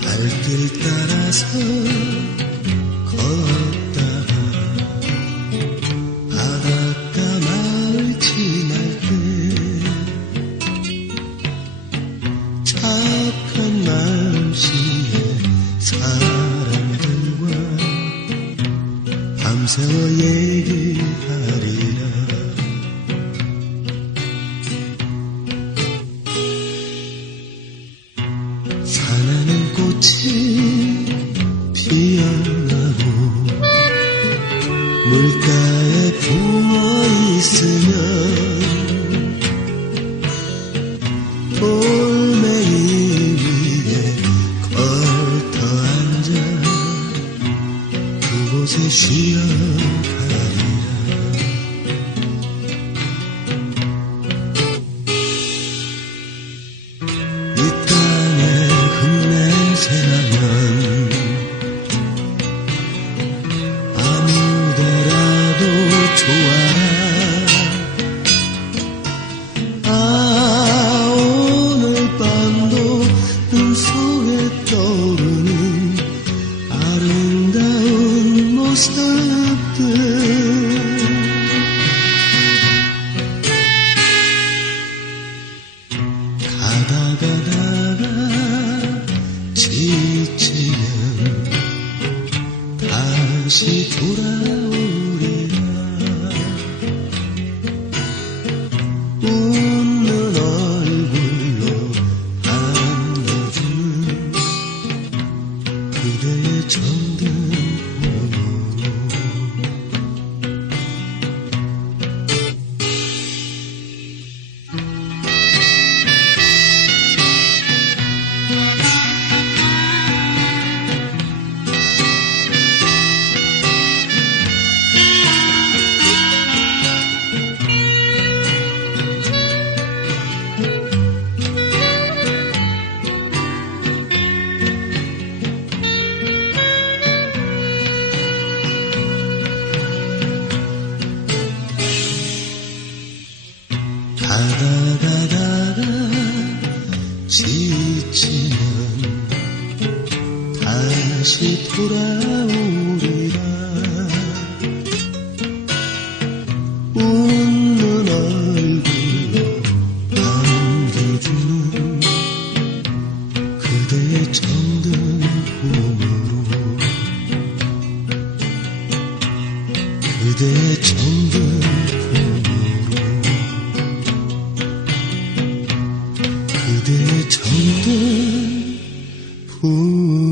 발길 따라서 걷다가 바닷가 마을 지날 때 밤새워 얘기하리 그곳 다시 돌아오 가다 가다가 지치면 다시 돌아오리라. 웃는 얼굴로 안겨주는 그대의 정든 봄으로. 그대의 정든 봄으로 그대 정든 봄